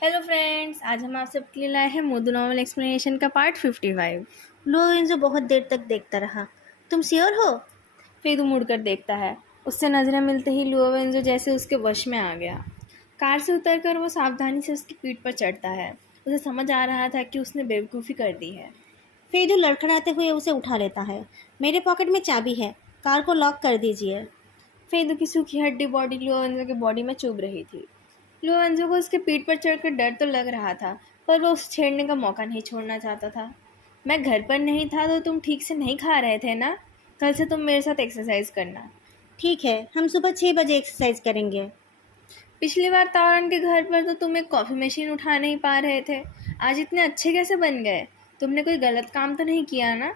Hello friends, आज हम आप सबके लिए लाए हैं मोदू नॉवल एक्सप्लेनेशन का पार्ट 55। लोरेंजो बहुत देर तक देखता रहा। तुम श्योर हो? फेदू मुड़कर देखता है। उससे नजरें मिलते ही लुओवेंजो जैसे उसके वश में आ गया। कार से उतरकर वो सावधानी से उसकी पीठ पर चढ़ता है। उसे समझ आ रहा था कि उसने बेवकूफ़ी कर दी है। फेदू लड़खड़ाते हुए उसे उठा लेता है। मेरे पॉकेट में चाबी है, कार को लॉक कर दीजिए। फेदू की सूखी हड्डी बॉडी लुओवेंजो के बॉडी में चुभ रही थी। लुओवेंजो को उसके पीठ पर चढ़कर डर तो लग रहा था, पर वो उसे छेड़ने का मौका नहीं छोड़ना चाहता था। मैं घर पर नहीं था तो तुम ठीक से नहीं खा रहे थे ना। कल से तुम मेरे साथ एक्सरसाइज करना। ठीक है, हम सुबह 6 बजे एक्सरसाइज करेंगे। पिछली बार तारण के घर पर तो तुम एक कॉफ़ी मशीन उठा नहीं पा रहे थे। आज इतने अच्छे कैसे बन गए? तुमने कोई गलत काम तो नहीं किया ना?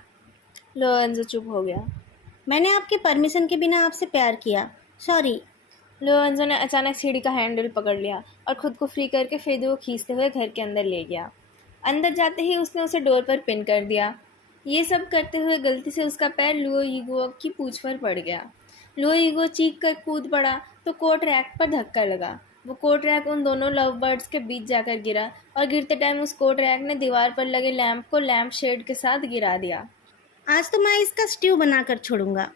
लोरेंजो चुप हो गया। मैंने आपके परमिशन के बिना आपसे प्यार किया। सॉरी। लोरेंजो ने अचानक सीढ़ी का हैंडल पकड़ लिया और खुद को फ्री करके फेदू को खींचते हुए घर के अंदर ले गया। अंदर जाते ही उसने उसे डोर पर पिन कर दिया। ये सब करते हुए गलती से उसका पैर लुओ ईगो की पूंछ पर पड़ गया। लुओ ईगो चीख कर कूद पड़ा तो कोट रैक पर धक्का लगा। वो कोट रैक उन दोनों लव बर्ड्स के बीच जाकर गिरा और गिरते टाइम उस कोट रैक ने दीवार पर लगे लैंप को लैंप शेड के साथ गिरा दिया। आज तो मैं इसका स्ट्यू बनाकर छोड़ूंगा।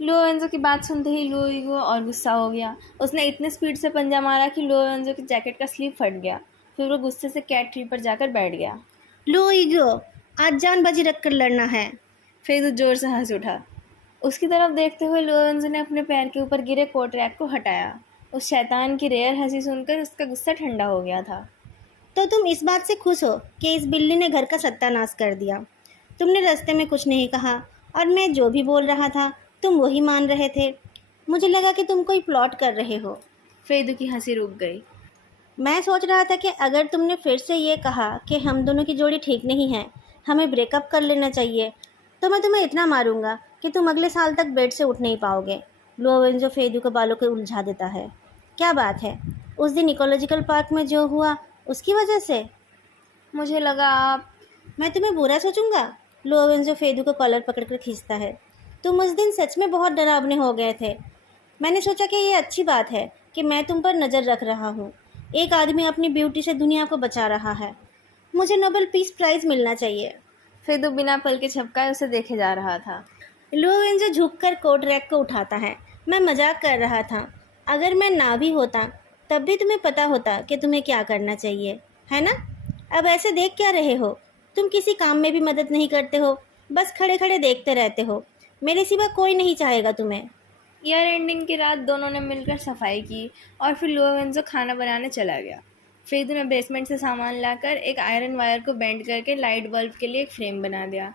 लुओवेंजो की बात सुनते ही लुओइगो और गुस्सा हो गया। उसने इतने स्पीड से पंजा मारा कि लुओवेंजो की जैकेट का स्लीव फट गया। फिर वो गुस्से से कैट ट्री पर जाकर बैठ गया। लोईगो, आज जान बाजी रखकर लड़ना है। फिर वो जोर से हंस उठा। उसकी तरफ देखते हुए लुओवेंजो ने अपने पैर के ऊपर गिरे कोट रैक को हटाया। उस शैतान की रेयर हंसी सुनकर उसका गुस्सा ठंडा हो गया था। तो तुम इस बात से खुश हो कि इस बिल्ली ने घर का सत्यानाश कर दिया? तुमने रास्ते में कुछ नहीं कहा और मैं जो भी बोल रहा था तुम वही मान रहे थे। मुझे लगा कि तुम कोई प्लॉट कर रहे हो। फेदू की हंसी रुक गई। मैं सोच रहा था कि अगर तुमने फिर से ये कहा कि हम दोनों की जोड़ी ठीक नहीं है, हमें ब्रेकअप कर लेना चाहिए, तो मैं तुम्हें इतना मारूंगा कि तुम अगले साल तक बेड से उठ नहीं पाओगे। लोवेंजो फेदू के बालों को उलझा देता है। क्या बात है? उस दिन इकोलॉजिकल पार्क में जो हुआ उसकी वजह से? मुझे लगा आप। मैं तुम्हें बुरा सोचूंगा? लोवेंजो फेदू को कॉलर पकड़कर खींचता है। तुम उस दिन सच में बहुत डरावने हो गए थे। मैंने सोचा कि ये अच्छी बात है कि मैं तुम पर नज़र रख रहा हूँ। एक आदमी अपनी ब्यूटी से दुनिया को बचा रहा है। मुझे नोबेल पीस प्राइज़ मिलना चाहिए। फेदू बिना पल के झपकाए उसे देखे जा रहा था। लोवेंजो झुककर कोट रैक को उठाता है। मैं मजाक कर रहा था। अगर मैं ना भी होता तब भी तुम्हें पता होता कि तुम्हें क्या करना चाहिए, है ना? अब ऐसे देख क्या रहे हो? तुम किसी काम में भी मदद नहीं करते हो, बस खड़े खड़े देखते रहते हो। मेरे सिवा कोई नहीं चाहेगा तुम्हें। ईयर एंडिंग की रात दोनों ने मिलकर सफाई की और फिर लुओवेंजो खाना बनाने चला गया। फेदू ने बेसमेंट से सामान लाकर एक आयरन वायर को बेंड करके लाइट बल्ब के लिए एक फ्रेम बना दिया।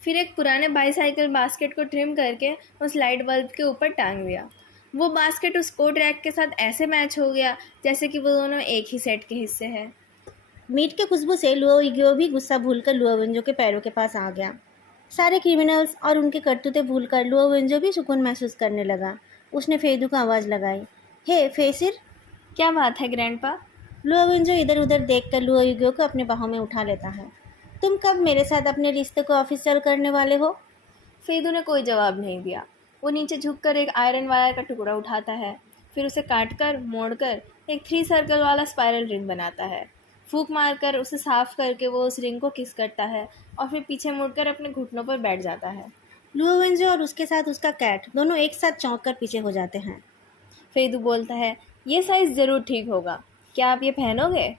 फिर एक पुराने बाईसाइकिल बास्केट को ट्रिम करके उस लाइट बल्ब के ऊपर टांग दिया। वो बास्केट उस कोट रैक के साथ ऐसे मैच हो गया जैसे कि वो दोनों एक ही सेट के हिस्से हैं। मीट के खुशबू से लुओइगियो भी गुस्सा भूलकर लुओवेंजो के पैरों के पास आ गया। सारे क्रिमिनल्स और उनके करतूतें भूलकर लुओवेंजो भी सुकून महसूस करने लगा। उसने फेदू को आवाज़ लगाई। हे फेसिर। क्या बात है ग्रैंडपा? लुओवेंजो इधर उधर देखकर लुओइगियो को अपने बाहों में उठा लेता है। तुम कब मेरे साथ अपने रिश्ते को ऑफिशियल करने वाले हो? फेदू ने कोई जवाब नहीं दिया। वो नीचे झुककर एक आयरन वायर का टुकड़ा उठाता है। फिर उसे काटकर मोड़कर एक 3 सर्कल वाला स्पाइरल रिंग बनाता है। फूंक मारकर उसे साफ करके वो उस रिंग को किस करता है और फिर पीछे मुड़कर अपने घुटनों पर बैठ जाता है। लुओवेंजो और उसके साथ उसका कैट दोनों एक साथ चौंक कर पीछे हो जाते हैं। फेदू बोलता है, ये साइज़ ज़रूर ठीक होगा। क्या आप ये पहनोगे?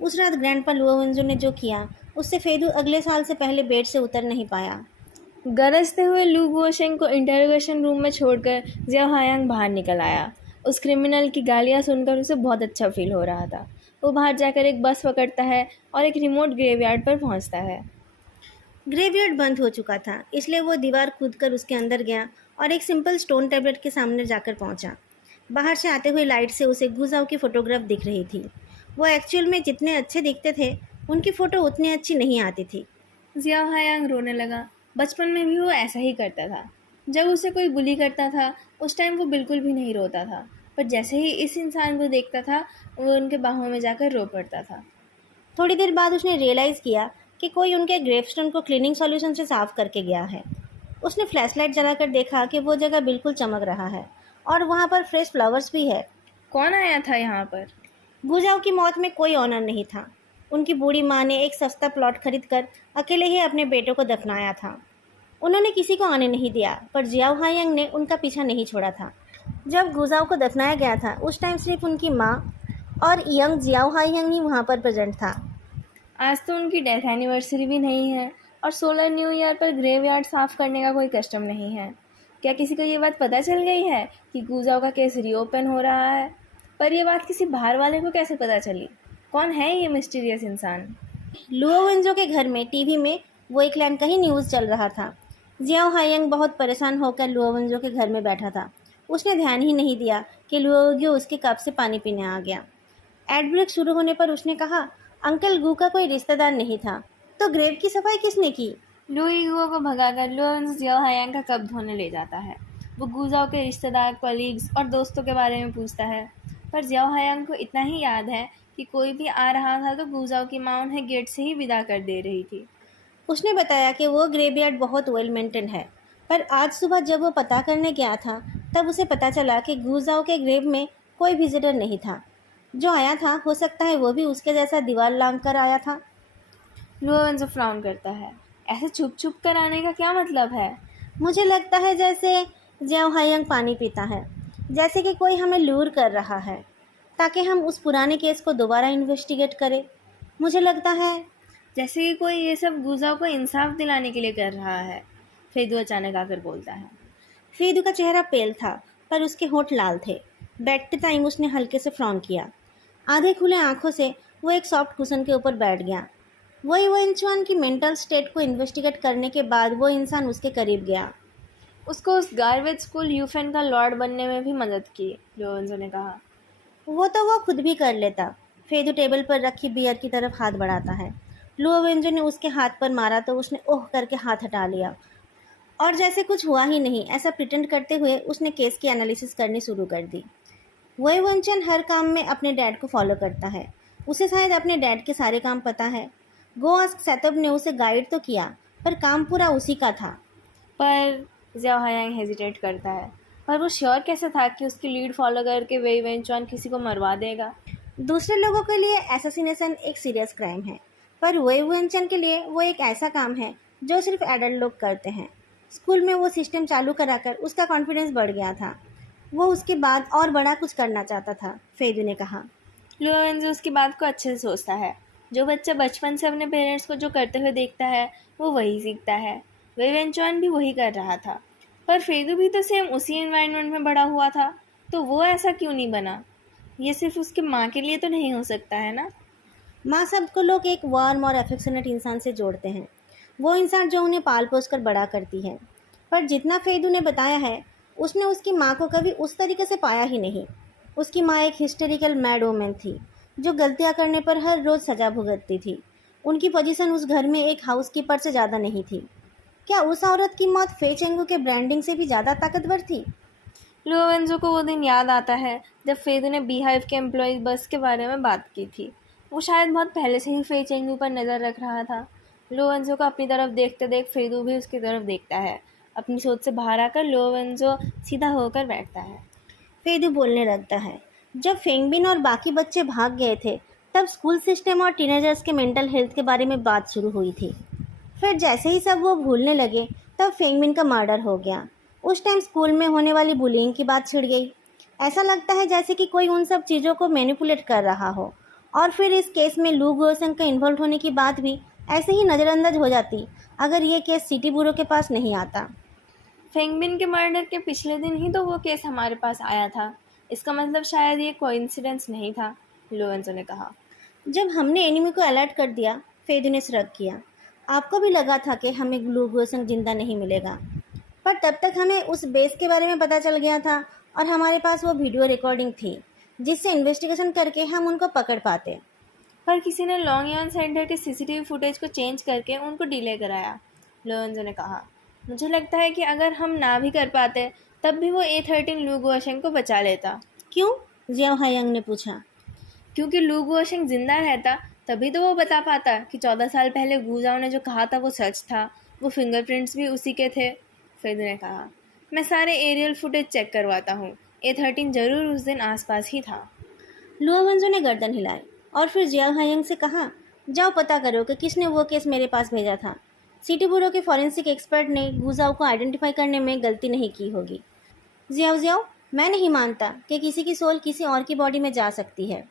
उस रात ग्रैंडपा लुओवेंजो ने जो किया उससे फेदू अगले साल से पहले बेड से उतर नहीं पाया। गरजते हुए लू गुओशेंग को इंटरोगेशन रूम में छोड़कर जियाओ हायांग बाहर निकल आया। उस क्रिमिनल की गालियाँ सुनकर उसे बहुत अच्छा फील हो रहा था। वो बाहर जाकर एक बस पकड़ता है और एक रिमोट ग्रेवयार्ड पर पहुंचता है। ग्रेवयार्ड बंद हो चुका था, इसलिए वो दीवार कूदकर उसके अंदर गया और एक सिंपल स्टोन टैबलेट के सामने जाकर पहुंचा। बाहर से आते हुए लाइट से उसे गुजाओ की फ़ोटोग्राफ दिख रही थी। वो एक्चुअल में जितने अच्छे दिखते थे उनकी फ़ोटो उतनी अच्छी नहीं आती थी। जियाओ हायांग रोने लगा। बचपन में भी वो ऐसा ही करता था। जब उसे कोई बुली करता था उस टाइम वो बिल्कुल भी नहीं रोता था, पर जैसे ही इस इंसान को देखता था वो उनके बाहों में जाकर रो पड़ता था। थोड़ी देर बाद उसने रियलाइज़ किया कि कोई उनके ग्रेवस्टोन को क्लीनिंग सॉल्यूशन से साफ़ करके गया है। उसने फ्लैशलाइट जलाकर देखा कि वो जगह बिल्कुल चमक रहा है और वहाँ पर फ्रेश फ्लावर्स भी है। कौन आया था यहाँ पर? गुजाओ की मौत में कोई ऑनर नहीं था। उनकी बूढ़ी माँ ने एक सस्ता प्लॉट खरीदकर अकेले ही अपने बेटों को दफनाया था। उन्होंने किसी को आने नहीं दिया, पर जियाओ हायंग ने उनका पीछा नहीं छोड़ा था। जब गुजाओ को दफनाया गया था उस टाइम सिर्फ उनकी माँ और यंग जियाओ हायंग ही वहाँ पर प्रेजेंट था। आज तो उनकी डेथ एनिवर्सरी भी नहीं है और सोलर न्यू ईयर पर ग्रेवयार्ड साफ करने का कोई कस्टम नहीं है। क्या किसी को ये बात पता चल गई है कि गुजाओ का केस रीओपन हो रहा है? पर यह बात किसी बाहर वाले को कैसे पता चली? कौन है ये मिस्टीरियस इंसान? लुओ वेंजो के घर में टीवी में वो एक लाइन का ही न्यूज़ चल रहा था। जियाओ हायंग बहुत परेशान होकर लुओ वेंजो के घर में बैठा था। उसने ध्यान ही नहीं दिया कि लुओ वेंजो उसके कप से पानी पीने आ गया। एड ब्रेक शुरू होने पर उसने कहा, अंकल गू का कोई रिश्तेदार नहीं था, तो ग्रेव की सफाई किसने की? लुई गुओ को भगाकर लुओ जियाओ हायांग का कप धोने ले जाता है। वो गुजाओ के रिश्तेदार, कलीग्स और दोस्तों के बारे में पूछता है, पर जियाओ हायांग को इतना ही याद है कि कोई भी आ रहा था तो गुजाओ की माँ उन्हें गेट से ही विदा कर दे रही थी। उसने बताया कि वो ग्रेवयार्ड बहुत वेल मेंटेन है, पर आज सुबह जब वो पता करने गया था तब उसे पता चला कि गुजाओ के ग्रेव में कोई विजिटर नहीं था। जो आया था हो सकता है वो भी उसके जैसा दीवार लांघ कर आया था। लुओ फ्राउन करता है। ऐसे छुप छुप कर आने का क्या मतलब है? मुझे लगता है जैसे ज्याओ हायंग पानी पीता है, जैसे कि कोई हमें लूर कर रहा है ताकि हम उस पुराने केस को दोबारा इन्वेस्टिगेट करें। मुझे लगता है जैसे कि कोई ये सब गुजाओ को इंसाफ दिलाने के लिए कर रहा है। फेदू अचानक आकर बोलता है। फेदू का चेहरा पेल था, पर उसके होंठ लाल थे। बैठते टाइम उसने हल्के से फ्रॉन किया। आधे खुले आंखों से वो एक सॉफ्ट कुशन के ऊपर बैठ गया। वही वो इंसान की मेंटल स्टेट को इन्वेस्टिगेट करने के बाद वो इंसान उसके करीब गया। उसको उस गार्बेज स्कूल यूफेन का लॉर्ड बनने में भी मदद की, लोरेंजो ने कहा। वो तो वो खुद भी कर लेता। फेदू टेबल पर रखी बियर की तरफ हाथ बढ़ाता है। लुओवेंजो ने उसके हाथ पर मारा तो उसने ओह करके हाथ हटा लिया और जैसे कुछ हुआ ही नहीं ऐसा प्रिटेंड करते हुए उसने केस की एनालिसिस करनी शुरू कर दी। वोइवंचन हर काम में अपने डैड को फॉलो करता है। उसे शायद अपने डैड के सारे काम पता है। गोआस्क सेटअप ने उसे गाइड तो किया, पर काम पूरा उसी का था। पर ज़ियाओ हायांग हेजिटेट करता है। पर वो श्योर कैसे था कि उसकी लीड फॉलो करके वेई वेनचुआन किसी को मरवा देगा? दूसरे लोगों के लिए एसेसिनेशन एक सीरियस क्राइम है, पर वोइवंचन के लिए वो एक ऐसा काम है जो सिर्फ एडल्ट लोग करते हैं। स्कूल में वो सिस्टम चालू कराकर उसका कॉन्फिडेंस बढ़ गया था। वो उसके बाद और बड़ा कुछ करना चाहता था, फेदू ने कहा। लुओवेंजो उसकी बात को अच्छे से सोचता है। जो बच्चा बचपन से अपने पेरेंट्स को जो करते हुए देखता है वो वही सीखता है। वेई वेनचुआन भी वही कर रहा था। पर फेदू भी तो सेम उसी एनवायरनमेंट में बड़ा हुआ था, तो वो ऐसा क्यों नहीं बना? ये सिर्फ उसकी माँ के लिए तो नहीं हो सकता है ना? माँ शब्द को लोग एक वार्म और अफेक्शनेट इंसान से जोड़ते हैं, वो इंसान जो उन्हें पाल पोस कर बड़ा करती है। पर जितना फेदू ने बताया है, उसने उसकी माँ को कभी उस तरीके से पाया ही नहीं। उसकी माँ एक हिस्टेरिकल मैड वोमन थी जो गलतियाँ करने पर हर रोज़ सज़ा भुगतती थी। उनकी पोजीशन उस घर में एक हाउसकीपर से ज़्यादा नहीं थी। क्या उस औरत की मौत फे चेंगू के ब्रांडिंग से भी ज़्यादा ताकतवर थी? लुओवेंजो को वो दिन याद आता है जब फेदू ने बीहाइव के एम्प्लॉयज़ बस के बारे में बात की थी। वो शायद बहुत पहले से ही फे चेंगू पर नज़र रख रहा था। लुओवेंजो को अपनी तरफ देखते देख फेदू भी उसकी तरफ देखता है। अपनी सोच से बाहर आकर लुओवेंजो सीधा होकर बैठता है। फेदू बोलने लगता है, जब फेंगबिन और बाकी बच्चे भाग गए थे तब स्कूल सिस्टम और टीनेजर्स के मेंटल हेल्थ के बारे में बात शुरू हुई थी। फिर जैसे ही सब वो भूलने लगे तब फेंगबिन का मर्डर हो गया। उस टाइम स्कूल में होने वाली बुलिंग की बात छिड़ गई। ऐसा लगता है जैसे कि कोई उन सब चीज़ों को मैनिपुलेट कर रहा हो। और फिर इस केस में लू गोसंग का इन्वॉल्व होने की बात भी ऐसे ही नज़रअंदाज हो जाती अगर ये केस सिटी ब्यूरो के पास नहीं आता। फेंगबिन के मर्डर के पिछले दिन ही तो वो केस हमारे पास आया था। इसका मतलब शायद ये कोइंसिडेंस नहीं था, लुओवेंजो ने कहा। जब हमने एनिमी को अलर्ट कर दिया, फेदू ने श्रग किया। आपको भी लगा था कि हमें लू गोसंग जिंदा नहीं मिलेगा, पर तब तक हमें उस बेस के बारे में पता चल गया था और हमारे पास वो वीडियो रिकॉर्डिंग थी जिससे इन्वेस्टिगेशन करके हम उनको पकड़ पाते। पर किसी ने लॉन्गयॉन सेंटर के सीसीटीवी फुटेज को चेंज करके उनको डिले कराया, लुओवेंजो ने कहा। मुझे लगता है कि अगर हम ना भी कर पाते तब भी वो A13 लू गुओशेंग को बचा लेता। क्यों? जियाओ हायंग ने पूछा। क्योंकि लू गुओशेंग जिंदा रहता तभी तो वो बता पाता कि 14 साल पहले गुजाओ ने जो कहा था वो सच था। वो फिंगरप्रिंट्स भी उसी के थे, फेदू ने कहा। मैं सारे एरियल फुटेज चेक करवाता हूँ। A13 जरूर उस दिन आसपास ही था। लुओ वेंजो ने गर्दन हिलाई और फिर जियाओ हायंग से कहा, जाओ पता करो कि किसने वो केस मेरे पास भेजा था। सिटी ब्यूरो के फॉरेंसिक एक्सपर्ट ने गुजाओ को आइडेंटिफाई करने में गलती नहीं की होगी। जियाओ जियाओ, मैं नहीं मानता कि किसी की सोल किसी और की बॉडी में जा सकती है।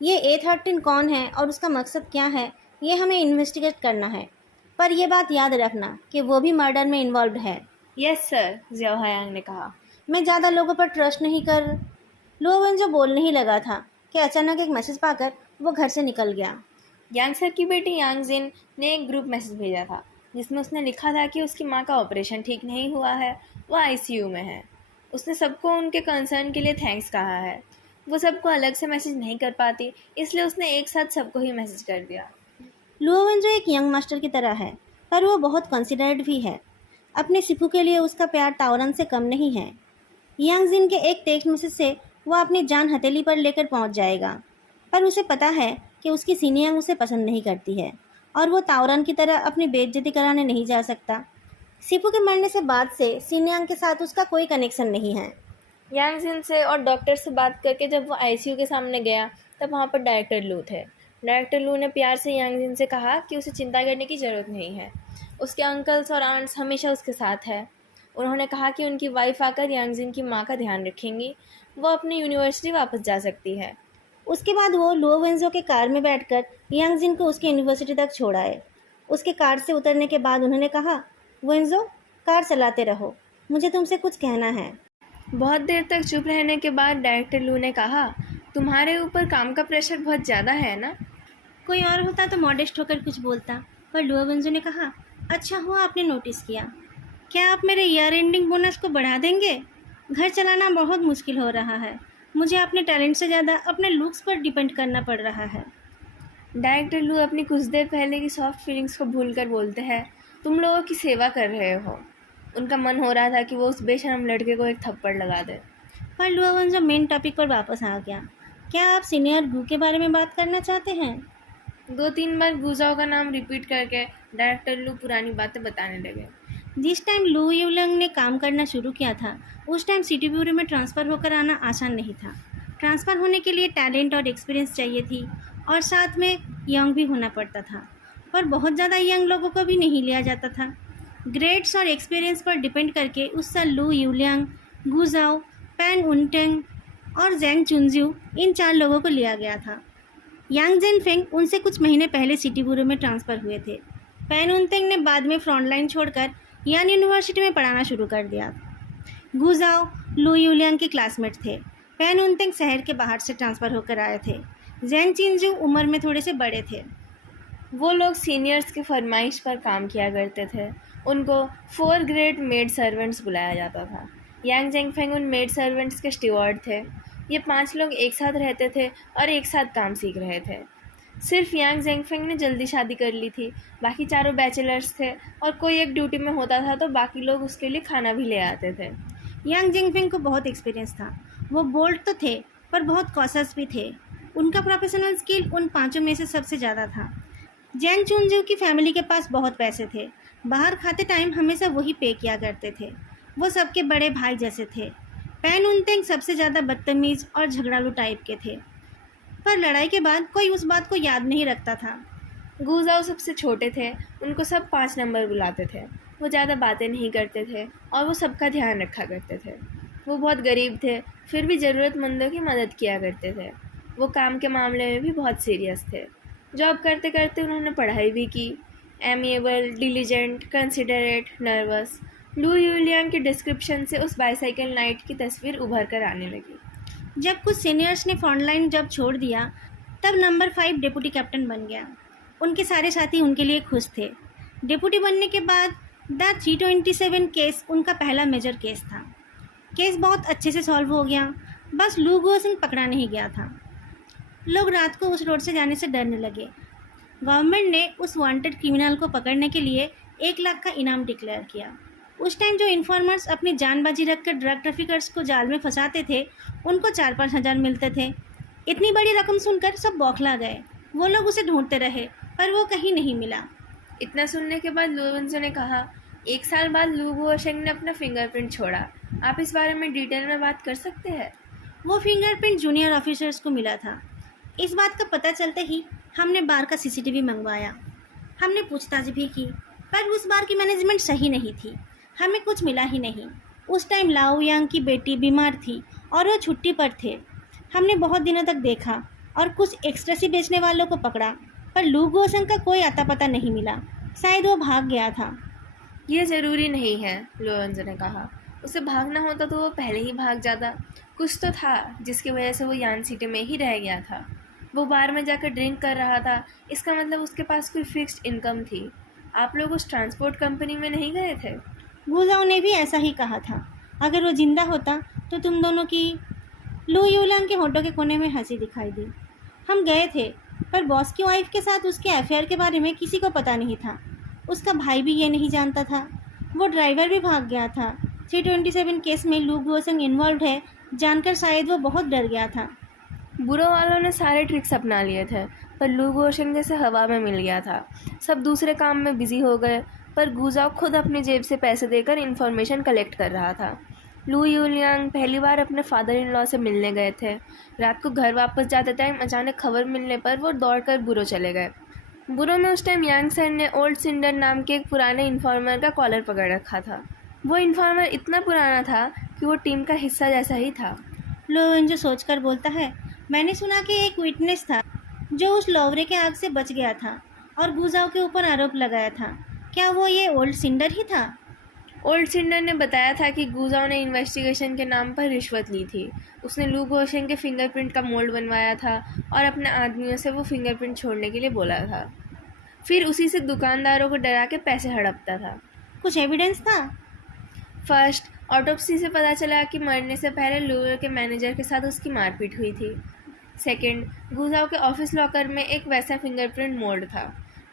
ये A13 कौन है और उसका मकसद क्या है, ये हमें इन्वेस्टिगेट करना है। पर यह बात याद रखना कि वो भी मर्डर में इन्वॉल्व है। यस सर, जियाओ हायांग ने कहा। मैं ज़्यादा लोगों पर ट्रस्ट नहीं कर। लोवन जो बोलने ही लगा था कि अचानक एक मैसेज पाकर वो घर से निकल गया। यांग सर की बेटी यांग जिन ने एक ग्रुप मैसेज भेजा था जिसमें उसने लिखा था कि उसकी माँ का ऑपरेशन ठीक नहीं हुआ है, वो आईसीयू में है। उसने सबको उनके कंसर्न के लिए थैंक्स कहा है। वो सबको अलग से मैसेज नहीं कर पाती, इसलिए उसने एक साथ सबको ही मैसेज कर दिया। लुओवन जो एक यंग मास्टर की तरह है, पर वो बहुत कंसिडर्ड भी है। अपने सिपू के लिए उसका प्यार ताओरन से कम नहीं है। यांग जिन के एक टेक्स्ट मैसेज से वो अपनी जान हथेली पर लेकर पहुंच जाएगा, पर उसे पता है कि उसकी सीनियांग उसे पसंद नहीं करती है और वो ताओरन की तरह अपनी बेइज्जती कराने नहीं जा सकता। सिपू के मरने से बाद से सीनियांग के साथ उसका कोई कनेक्शन नहीं है। यांग जिन से और डॉक्टर से बात करके जब वो आईसीयू के सामने गया तब वहाँ पर डायरेक्टर लू थे। डायरेक्टर लू ने प्यार से यांग जिन से कहा कि उसे चिंता करने की ज़रूरत नहीं है, उसके अंकल्स और आंट्स हमेशा उसके साथ है। उन्होंने कहा कि उनकी वाइफ आकर यांग जिन की माँ का ध्यान रखेंगी, वो अपनी यूनिवर्सिटी वापस जा सकती है। उसके बाद वो लुओ वेंजो के कार में बैठकर यांग जिन को उसकी यूनिवर्सिटी तक छोड़ाए। उसके कार से उतरने के बाद उन्होंने कहा, वेंजो, कार चलाते रहो, मुझे तुमसे कुछ कहना है। बहुत देर तक चुप रहने के बाद डायरेक्टर लू ने कहा, तुम्हारे ऊपर काम का प्रेशर बहुत ज़्यादा है ना? कोई और होता तो मॉडेस्ट होकर कुछ बोलता, पर लुओ वेंजो ने कहा, अच्छा हुआ आपने नोटिस किया। क्या आप मेरे ईयर एंडिंग बोनस को बढ़ा देंगे? घर चलाना बहुत मुश्किल हो रहा है। मुझे अपने टैलेंट से ज़्यादा अपने लुक्स पर डिपेंड करना पड़ रहा है। डायरेक्टर लू अपनी कुछ देर पहले की सॉफ्ट फीलिंग्स को भूलकर बोलते हैं, तुम लोगों की सेवा कर रहे हो। उनका मन हो रहा था कि वो उस बेशरम लड़के को एक थप्पड़ लगा दे। पर लुओ वेंजो मेन टॉपिक पर वापस आ गया। क्या आप सीनियर गू के बारे में बात करना चाहते हैं? 2-3 बार गुजाओ का नाम रिपीट करके डायरेक्टर लू पुरानी बातें बताने लगे। जिस टाइम लू यूलंग ने काम करना शुरू किया था, उस टाइम सिटी ब्यूरो में ट्रांसफ़र होकर आना आसान नहीं था। ट्रांसफ़र होने के लिए टैलेंट और एक्सपीरियंस चाहिए थी और साथ में यंग भी होना पड़ता था, पर बहुत ज़्यादा यंग लोगों को भी नहीं लिया जाता था। ग्रेड्स और एक्सपीरियंस पर डिपेंड करके उस साल लू यूलियांग, गुजाओ, पैन उनटेंग और जेंग चुनज्यू, इन 4 लोगों को लिया गया था। यांग जेनफेंग उनसे कुछ महीने पहले सिटी ब्यूरो में ट्रांसफ़र हुए थे। पैन उनटेंग ने बाद में फ्रंटलाइन छोड़कर यान यूनिवर्सिटी में पढ़ाना शुरू कर दिया। गुजाओ लू यूलियांग के क्लासमेट थे। पैन उनटेंग शहर के बाहर से ट्रांसफ़र होकर आए थे। जेंग चिनज्यू उम्र में थोड़े से बड़े थे। वो लोग सीनियर्स के फरमाइश पर काम किया करते थे। उनको 4 ग्रेड मेड सर्वेंट्स बुलाया जाता था। यांग जेंगफेंग उन मेड सर्वेंट्स के स्टीवर्ड थे। ये 5 लोग एक साथ रहते थे और एक साथ काम सीख रहे थे। सिर्फ यांग जेंगफेंग ने जल्दी शादी कर ली थी, बाकी चारों बैचलर्स थे और कोई एक ड्यूटी में होता था तो बाकी लोग उसके लिए खाना भी ले आते थे। यांग जेंगफेंग को बहुत एक्सपीरियंस था। वो बोल्ड तो थे पर बहुत कॉशस भी थे। उनका प्रोफेशनल स्किल उन 5 में से सबसे ज़्यादा था। जेंग चुनज्यू की फैमिली के पास बहुत पैसे थे। बाहर खाते टाइम हमेशा वही पे किया करते थे। वो सबके बड़े भाई जैसे थे। पैन उनतेंग सबसे ज़्यादा बदतमीज़ और झगड़ालू टाइप के थे, पर लड़ाई के बाद कोई उस बात को याद नहीं रखता था। गुजाओ सबसे छोटे थे। उनको सब 5 नंबर बुलाते थे। वो ज़्यादा बातें नहीं करते थे और वो सबका ध्यान रखा करते थे। वो बहुत गरीब थे, फिर भी ज़रूरतमंदों की मदद किया करते थे। वो काम के मामले में भी बहुत सीरियस थे। जॉब करते करते उन्होंने पढ़ाई भी की। Amiable, diligent, considerate, nervous. लू यूलियांग के डिस्क्रिप्शन से उस बाईसाइकिल नाइट की तस्वीर उभर कर आने लगी। जब कुछ सीनियर्स ने फ्रंटलाइन जब छोड़ दिया तब नंबर 5 डिप्टी कैप्टन बन गया। उनके सारे साथी उनके लिए खुश थे। डिप्टी बनने के बाद द 327 केस उनका पहला मेजर केस था। केस बहुत अच्छे से सॉल्व हो गया, बस लू गुओ सिंह पकड़ा नहीं गया था। लोग रात को उस रोड से जाने से डरने लगे। गवर्नमेंट ने उस वांटेड क्रिमिनल को पकड़ने के लिए 1 लाख का इनाम डिक्लेयर किया। उस टाइम जो इन्फॉर्मर्स अपनी जान बाजी रखकर ड्रग ट्रैफिकर्स को जाल में फंसाते थे, उनको 4-5 हज़ार मिलते थे। इतनी बड़ी रकम सुनकर सब बौखला गए। वो लोग उसे ढूंढते रहे, पर वो कहीं नहीं मिला। इतना सुनने के बाद लू वेंजो ने कहा, 1 साल बाद लू गुओशेंग ने अपना फिंगरप्रिंट छोड़ा। आप इस बारे में डिटेल में बात कर सकते हैं? वो फिंगरप्रिंट जूनियर ऑफिसर्स को मिला था। इस बात का पता चलते ही हमने बार का सीसीटीवी मंगवाया। हमने पूछताछ भी की, पर उस बार की मैनेजमेंट सही नहीं थी। हमें कुछ मिला ही नहीं। उस टाइम लाओ यांग की बेटी बीमार थी और वो छुट्टी पर थे। हमने बहुत दिनों तक देखा और कुछ एक्सट्रेसी बेचने वालों को पकड़ा, पर लू गोशंग का कोई अता पता नहीं मिला। शायद वो भाग गया था। ये ज़रूरी नहीं है, लोरेंजो ने कहा। उसे भागना होता तो वो पहले ही भाग जाता। कुछ तो था जिसकी वजह से वो यान सिटी में ही रह गया था। वो बार में जाकर ड्रिंक कर रहा था, इसका मतलब उसके पास कोई फिक्स्ड इनकम थी। आप लोग उस ट्रांसपोर्ट कंपनी में नहीं गए थे? गुजाओ ने भी ऐसा ही कहा था। अगर वो जिंदा होता तो तुम दोनों की लू यूलांग के होठों के कोने में हंसी दिखाई दी। हम गए थे, पर बॉस की वाइफ के साथ उसके अफेयर के बारे में किसी को पता नहीं था। उसका भाई भी ये नहीं जानता था। वो ड्राइवर भी भाग गया था। 327 केस में लू गोसंग इन्वॉल्व है जानकर शायद वो बहुत डर गया था। बुरों वालों ने सारे ट्रिक्स अपना लिए थे, पर लू गोशन जैसे हवा में मिल गया था। सब दूसरे काम में बिजी हो गए, पर गुजाओ खुद अपनी जेब से पैसे देकर इन्फॉर्मेशन कलेक्ट कर रहा था। लू यूलियांग पहली बार अपने फादर इन लॉ से मिलने गए थे। रात को घर वापस जाते टाइम अचानक खबर मिलने पर वो दौड़कर बुरो चले गए। बुरो में उस टाइम यांग सर ने ओल्ड सिंडर नाम के एक पुराने इन्फॉर्मर का कॉलर पकड़ रखा था। वो इन्फॉर्मर इतना पुराना था कि वो टीम का हिस्सा जैसा ही था। लोवेंजो सोचकर बोलता है, मैंने सुना कि एक विटनेस था जो उस लोवरे के आग से बच गया था और गुजाओ के ऊपर आरोप लगाया था। क्या वो ये ओल्ड सिंडर ही था? ओल्ड सिंडर ने बताया था कि गुजाओ ने इन्वेस्टिगेशन के नाम पर रिश्वत ली थी। उसने लू गोशेंग के फिंगरप्रिंट का मोल्ड बनवाया था और अपने आदमियों से वो फिंगरप्रिंट छोड़ने के लिए बोला था। फिर उसी से दुकानदारों को डरा के पैसे हड़पता था। कुछ एविडेंस था? फर्स्ट, ऑटोप्सी से पता चला कि मरने से पहले लूअर के मैनेजर के साथ उसकी मारपीट हुई थी। सेकंड, गुजाओ के ऑफिस लॉकर में एक वैसा फिंगरप्रिंट मोल्ड था।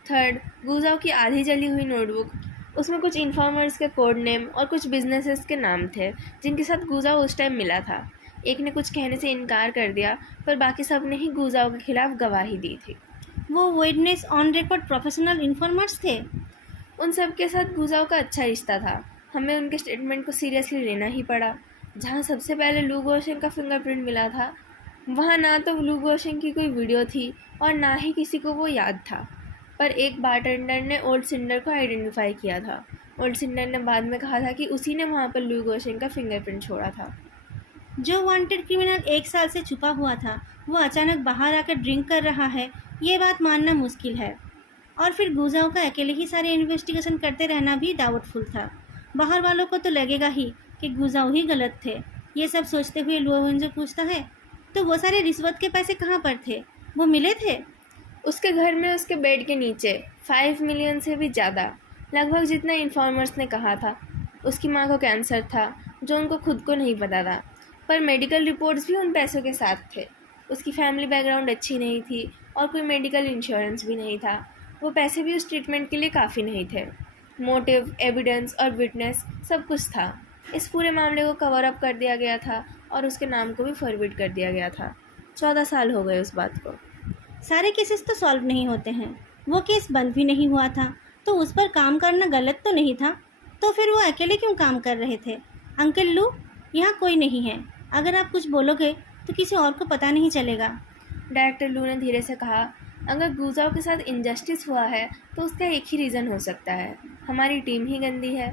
थर्ड, गुजाओ की आधी जली हुई नोटबुक, उसमें कुछ इन्फॉर्मर्स के कोड नेम और कुछ बिजनेसेस के नाम थे जिनके साथ गुजाओ उस टाइम मिला था। एक ने कुछ कहने से इनकार कर दिया, पर बाकी सब ने ही गुजाओ के खिलाफ गवाही दी थी। वो witness on record professional informers थे? उन सब के साथ गुजाओ का अच्छा रिश्ता था। हमें उनके स्टेटमेंट को सीरियसली लेना ही पड़ा। जहाँ सबसे पहले लू गोशेंग का फिंगरप्रिंट मिला था, वहाँ ना तो लू गोशेंग की कोई वीडियो थी और ना ही किसी को वो याद था। पर एक बारटेंडर ने ओल्ड सिंडर को आइडेंटिफाई किया था। ओल्ड सिंडर ने बाद में कहा था कि उसी ने वहाँ पर लू गोशेंग का फिंगरप्रिंट छोड़ा था। जो वांटेड क्रिमिनल 1 साल से छुपा हुआ था वो अचानक बाहर आकर ड्रिंक कर रहा है, ये बात मानना मुश्किल है। और फिर गुजाओ का अकेले ही सारे इन्वेस्टिगेशन करते रहना भी डाउटफुल था। बाहर वालों को तो लगेगा ही कि गुजाओ ही गलत थे। ये सब सोचते हुए लोवेंजो पूछता है, तो वो सारे रिश्वत के पैसे कहाँ पर थे? वो मिले थे? उसके घर में उसके बेड के नीचे 5 मिलियन से भी ज़्यादा, लगभग जितना इन्फॉर्मर्स ने कहा था। उसकी माँ को कैंसर था जो उनको खुद को नहीं पता था, पर मेडिकल रिपोर्ट्स भी उन पैसों के साथ थे। उसकी फैमिली बैकग्राउंड अच्छी नहीं थी और कोई मेडिकल इंश्योरेंस भी नहीं था। वो पैसे भी उस ट्रीटमेंट के लिए काफ़ी नहीं थे। मोटिव, एविडेंस और विटनेस सब कुछ था। इस पूरे मामले को कवर अप कर दिया गया था और उसके नाम को भी फॉरवर्ड कर दिया गया था। 14 साल हो गए उस बात को। सारे केसेस तो सॉल्व नहीं होते हैं। वो केस बंद भी नहीं हुआ था, तो उस पर काम करना गलत तो नहीं था। तो फिर वो अकेले क्यों काम कर रहे थे? अंकल लू, यहाँ कोई नहीं है। अगर आप कुछ बोलोगे तो किसी और को पता नहीं चलेगा। डायरेक्टर लू ने धीरे से कहा, अगर गुजाओ के साथ इनजस्टिस हुआ है तो उसका एक ही रीज़न हो सकता है, हमारी टीम ही गंदी है।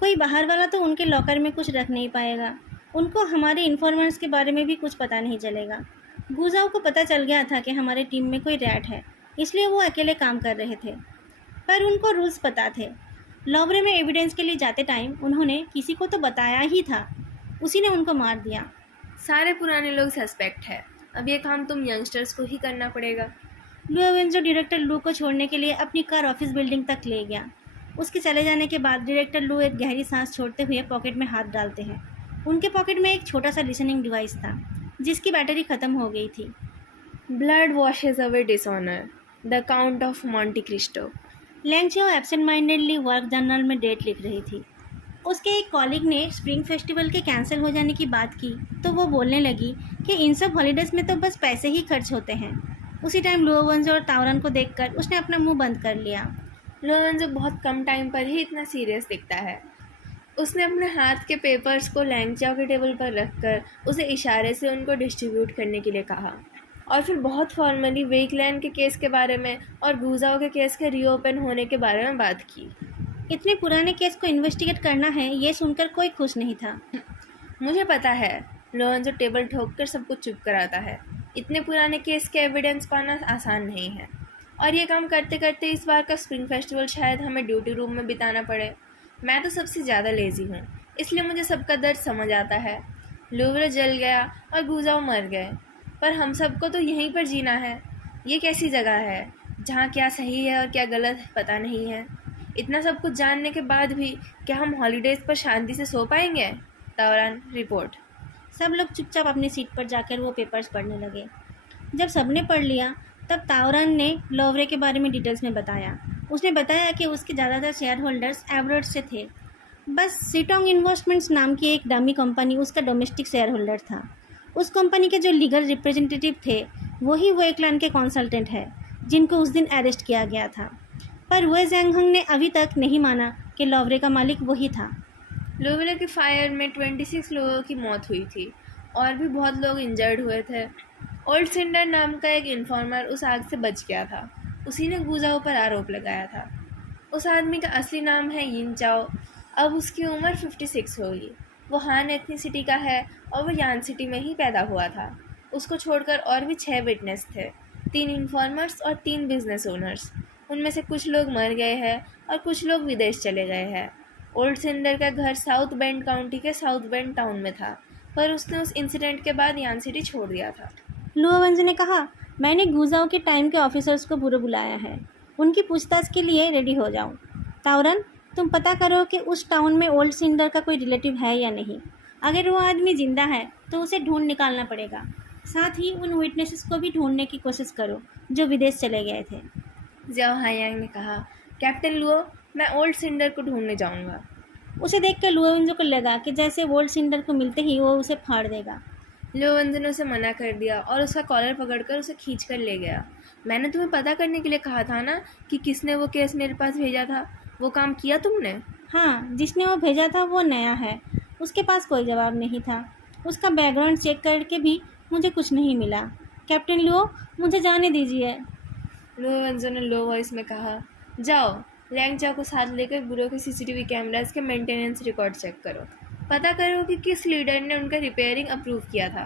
कोई बाहर वाला तो उनके लॉकर में कुछ रख नहीं पाएगा। उनको हमारे इन्फॉर्मर्स के बारे में भी कुछ पता नहीं चलेगा। गुजाओ को पता चल गया था कि हमारे टीम में कोई रैट है, इसलिए वो अकेले काम कर रहे थे। पर उनको रूल्स पता थे। लॉबरे में एविडेंस के लिए जाते टाइम उन्होंने किसी को तो बताया ही था, उसी ने उनको मार दिया। सारे पुराने लोग सस्पेक्ट है। अब ये काम तुम यंगस्टर्स को ही करना पड़ेगा। लोवेंजो डायरेक्टर लू को छोड़ने के लिए अपनी कार ऑफिस बिल्डिंग तक ले गया। उसके चले जाने के बाद डायरेक्टर लू एक गहरी सांस छोड़ते हुए पॉकेट में हाथ डालते हैं। उनके पॉकेट में एक छोटा सा लिसनिंग डिवाइस था जिसकी बैटरी ख़त्म हो गई थी। Blood washes away dishonour, the count of Monte Cristo. लैंगचियो एब्सेंट माइंडेडली वर्क जर्नल में डेट लिख रही थी। उसके एक कॉलीग ने स्प्रिंग फेस्टिवल के कैंसिल हो जाने की बात की तो वो बोलने लगी कि इन सब हॉलीडेज़ में तो बस पैसे ही खर्च होते हैं। उसी टाइम लोवेंजो और तावरन को देखकर उसने अपना मुंह बंद कर लिया। लोवेंजो बहुत कम टाइम पर ही इतना सीरियस दिखता है। उसने अपने हाथ के पेपर्स को लैंगचाओ के टेबल पर रखकर उसे इशारे से उनको डिस्ट्रीब्यूट करने के लिए कहा। और फिर बहुत फॉर्मली वेकलैंड के केस के बारे में और गुजाओ के केस के रीओपन होने के बारे में बात की। इतने पुराने केस को इन्वेस्टिगेट करना है, ये सुनकर कोई खुश नहीं था। मुझे पता है, लोरेंजो टेबल ठोक कर सब कुछ चुप कराता है। इतने पुराने केस के एविडेंस पाना आसान नहीं है, और ये काम करते करते इस बार का स्प्रिंग फेस्टिवल शायद हमें ड्यूटी रूम में बिताना पड़े। मैं तो सबसे ज़्यादा लेज़ी हूँ, इसलिए मुझे सबका दर्द समझ आता है। लूवरे जल गया और गुजाओ मर गए, पर हम सबको तो यहीं पर जीना है। ये कैसी जगह है जहाँ क्या सही है और क्या गलत पता नहीं है। इतना सब कुछ जानने के बाद भी क्या हम हॉलीडेज़ पर शांति से सो पाएंगे? तावरान रिपोर्ट। सब लोग चुपचाप अपनी सीट पर जाकर वो पेपर्स पढ़ने लगे। जब सबने पढ़ लिया तब तावरान ने लोवरे के बारे में डिटेल्स में बताया। उसने बताया कि उसके ज़्यादातर शेयर होल्डर्स एवरेज से थे। बस सिटोंग इन्वेस्टमेंट्स नाम की एक डमी कंपनी उसका डोमेस्टिक शेयर होल्डर था। उस कंपनी के जो लीगल रिप्रेजेंटेटिव थे वही वेकलैंड के कंसल्टेंट है जिनको उस दिन अरेस्ट किया गया था। पर वे ज़ैंगहंग ने अभी तक नहीं माना कि लोवरे का मालिक वही था। लोवरे के फायर में 26 लोगों की मौत हुई थी और भी बहुत लोग इंजर्ड हुए थे। ओल्ड सिंडर नाम का एक इन्फॉर्मर उस आग से बच गया था। उसी ने गुजाओ पर आरोप लगाया था। उस आदमी का असली नाम है यिन चाओ। अब उसकी उम्र 56 होगी। वो हान एथनिसिटी का है और वो यान सिटी में ही पैदा हुआ था। उसको छोड़कर और भी 6 विटनेस थे, 3 इन्फॉर्मर्स और 3 बिजनेस ओनर्स। उनमें से कुछ लोग मर गए हैं और कुछ लोग विदेश चले गए हैं। ओल्ड सिंडर का घर साउथ बेंड काउंटी के साउथ बेंड टाउन में था, पर उसने उस इंसिडेंट के बाद यान सिटी छोड़ दिया था। लुओवेंज ने कहा, मैंने गुजाओ के टाइम के ऑफिसर्स को पूरा बुलाया है। उनकी पूछताछ के लिए रेडी हो जाओ। तावरन, तुम पता करो कि उस टाउन में ओल्ड सिंडर का कोई रिलेटिव है या नहीं। अगर वो आदमी जिंदा है तो उसे ढूंढ निकालना पड़ेगा। साथ ही उन विटनेसेस को भी ढूंढने की कोशिश करो जो विदेश चले गए थे। जियाओ हायांग ने कहा, कैप्टन लुओ, मैं ओल्ड सिंडर को ढूंढने जाऊंगा। उसे देखकर लुओवेंजो को लगा कि जैसे ओल्ड सिंडर को मिलते ही वो उसे फाड़ देगा। लुओवेंजो ने उसे मना कर दिया और उसका कॉलर पकड़कर उसे खींच कर ले गया। मैंने तुम्हें पता करने के लिए कहा था ना कि किसने वो केस मेरे पास भेजा था। वो काम किया तुमने? हाँ, जिसने वो भेजा था वो नया है। उसके पास कोई जवाब नहीं था। उसका बैकग्राउंड चेक करके भी मुझे कुछ नहीं मिला। कैप्टन लुओ, मुझे जाने दीजिए। लुओवेंजो ने लो वॉइस में कहा, जाओ लैंग चाओ को साथ लेकर ब्यूरो के सीसीटीवी कैमरास के मेंटेनेंस रिकॉर्ड चेक करो। पता करो कि किस लीडर ने उनका रिपेयरिंग अप्रूव किया था।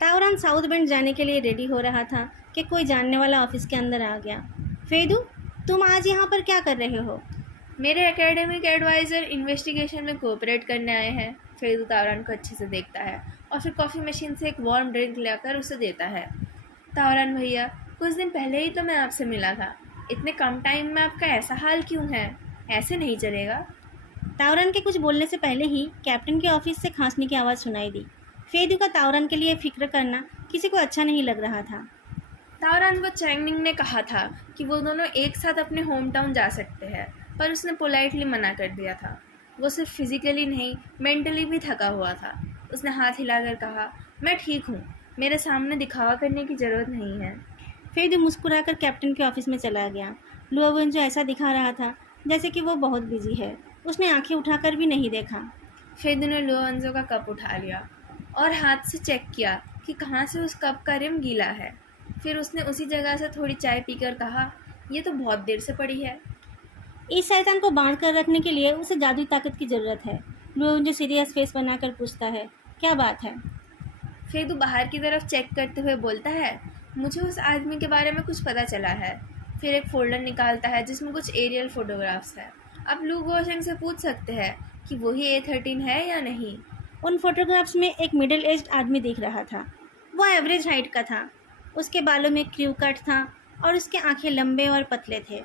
तावरान साउथ बेंड जाने के लिए रेडी हो रहा था कि कोई जानने वाला ऑफिस के अंदर आ गया। फेदू, तुम आज यहाँ पर क्या कर रहे हो? मेरे एकेडमिक एडवाइज़र इन्वेस्टिगेशन में कोऑपरेट करने आए हैं। फेदू तावरान को अच्छे से देखता है और फिर कॉफ़ी मशीन से एक वार्म ड्रिंक लाकर उसे देता है। तावरान भैया, कुछ दिन पहले ही तो मैं आपसे मिला था। इतने कम टाइम में आपका ऐसा हाल क्यों है? ऐसे नहीं चलेगा। तावरान के कुछ बोलने से पहले ही कैप्टन के ऑफिस से खांसने की आवाज़ सुनाई दी। फेदू का तावरान के लिए फिक्र करना किसी को अच्छा नहीं लग रहा था। तावरान को चैंगनिंग ने कहा था कि वो दोनों एक साथ अपने होम टाउन जा सकते हैं, पर उसने पोलाइटली मना कर दिया था। वो सिर्फ फिजिकली नहीं, मेंटली भी थका हुआ था। उसने हाथ हिलाकर कहा, मैं ठीक हूँ, मेरे सामने दिखावा करने की ज़रूरत नहीं है। फेदू मुस्कुराकर कैप्टन के ऑफिस में चला गया। लुओवेंजो ऐसा दिखा रहा था जैसे कि वो बहुत बिजी है। उसने आंखें उठाकर भी नहीं देखा। फेदू ने लुओवेंजो का कप उठा लिया और हाथ से चेक किया कि कहाँ से उस कप का रिम गीला है। फिर उसने उसी जगह से थोड़ी चाय पीकर कहा, ये तो बहुत देर से पड़ी है। इस शैतान को बांध कर रखने के लिए उसे जादुई ताकत की ज़रूरत है। लुओवेंजो सीरियस फेस बनाकर पूछता है, क्या बात है? फेदू बाहर की तरफ चेक करते हुए बोलता है, मुझे उस आदमी के बारे में कुछ पता चला है। फिर एक फोल्डर निकालता है जिसमें कुछ एरियल फोटोग्राफ्स हैं। आप लू गोशेंग से पूछ सकते हैं कि वही A13 है या नहीं। उन फोटोग्राफ्स में एक मिडिल एज्ड आदमी दिख रहा था। वो एवरेज हाइट का था। उसके बालों में क्रू कट था और उसके आंखें लंबे और पतले थे।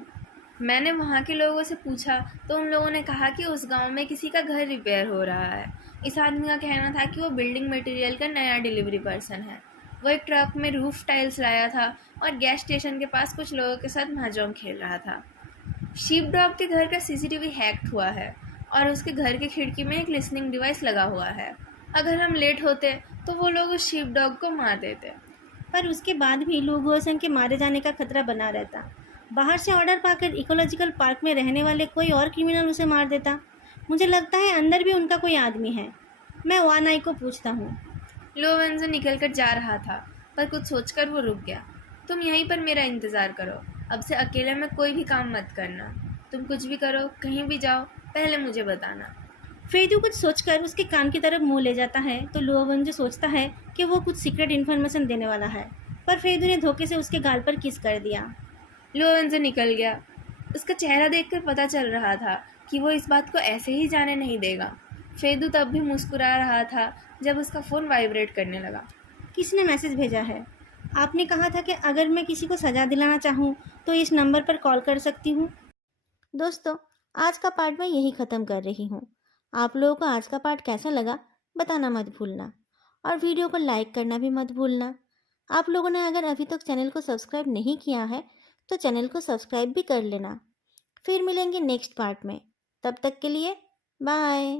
मैंने वहाँ के लोगों से पूछा तो उन लोगों ने कहा कि उस गांव में किसी का घर रिपेयर हो रहा है। इस आदमी का कहना था कि वो बिल्डिंग मटेरियल का नया डिलीवरी पर्सन है। वो एक ट्रक में रूफ टाइल्स लाया था और गैस स्टेशन के पास कुछ लोगों के साथ महजोंग खेल रहा था। शीप डॉग के घर का CCTV हैक हुआ है और उसके घर की खिड़की में एक लिसनिंग डिवाइस लगा हुआ है। अगर हम लेट होते तो वो लोग उस शीप डॉग को मार देते। पर उसके बाद भी लू गोशेंग के मारे जाने का खतरा बना रहता। बाहर से ऑर्डर पाकर इकोलॉजिकल पार्क में रहने वाले कोई और क्रिमिनल उसे मार देता। मुझे लगता है अंदर भी उनका कोई आदमी है। मैं वानाई को पूछता हूँ। लुओवेंजो निकल कर जा रहा था। पर कुछ सोचकर वो रुक गया। तुम यहीं पर मेरा इंतज़ार करो, अब से अकेले में कोई भी काम मत करना। तुम कुछ भी करो, कहीं भी जाओ, पहले मुझे बताना। फेदू कुछ सोचकर उसके कान की तरफ मुंह ले जाता है तो लुओवंजो सोचता है कि वो कुछ सीक्रेट इन्फॉर्मेशन देने वाला है, पर फेदू ने धोखे से उसके गाल पर किस कर दिया। लुओवन से निकल गया। उसका चेहरा देखकर पता चल रहा था कि वो इस बात को ऐसे ही जाने नहीं देगा। फेदू तब भी मुस्कुरा रहा था जब उसका फ़ोन वाइब्रेट करने लगा। किसने मैसेज भेजा है? आपने कहा था कि अगर मैं किसी को सज़ा दिलाना चाहूँ तो इस नंबर पर कॉल कर सकती हूँ। दोस्तों, आज का पार्ट मैं यही ख़त्म कर रही हूँ। आप लोगों को आज का पार्ट कैसा लगा बताना मत भूलना, और वीडियो को लाइक करना भी मत भूलना। आप लोगों ने अगर अभी तक चैनल को सब्सक्राइब नहीं किया है तो चैनल को सब्सक्राइब भी कर लेना। फिर मिलेंगे नेक्स्ट पार्ट में, तब तक के लिए बाय।